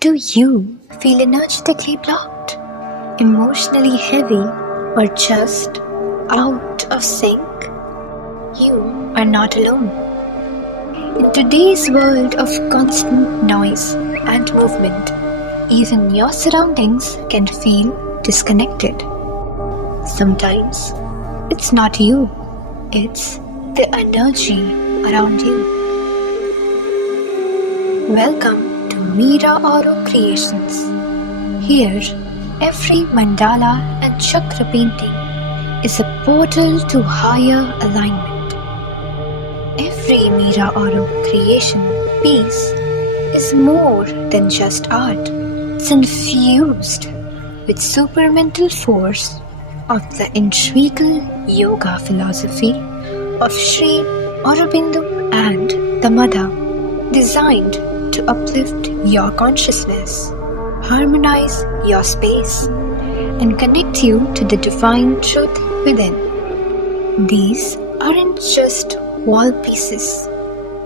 Do you feel energetically blocked, emotionally heavy, or just out of sync? You are not alone. In today's world of constant noise and movement, even your surroundings can feel disconnected. Sometimes it's not you, it's the energy around you. Welcome to Mira Creations. Here, every mandala and chakra painting is a portal to higher alignment. Every Mira creation piece is more than just art. It's infused with supermental force of the integral yoga philosophy of Sri Aurobindo and the Mother, designed to uplift your consciousness, harmonize your space, and connect you to the divine truth within. These aren't just wall pieces,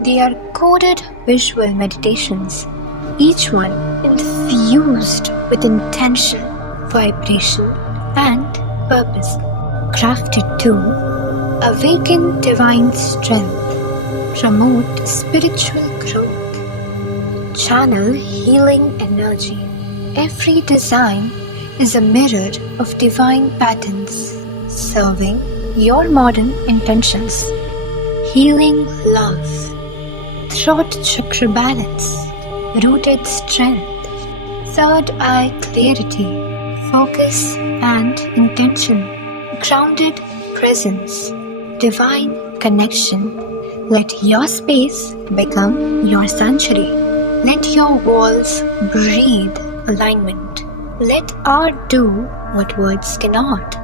they are coded visual meditations, each one infused with intention, vibration, and purpose, crafted to awaken divine strength, promote spiritual growth, channel healing energy. Every design is a mirror of divine patterns, serving your modern intentions. Healing love, throat chakra balance, rooted strength, third eye clarity, focus and intention, grounded presence, divine connection. Let your space become your sanctuary. Let your walls breathe alignment. Let art do what words cannot.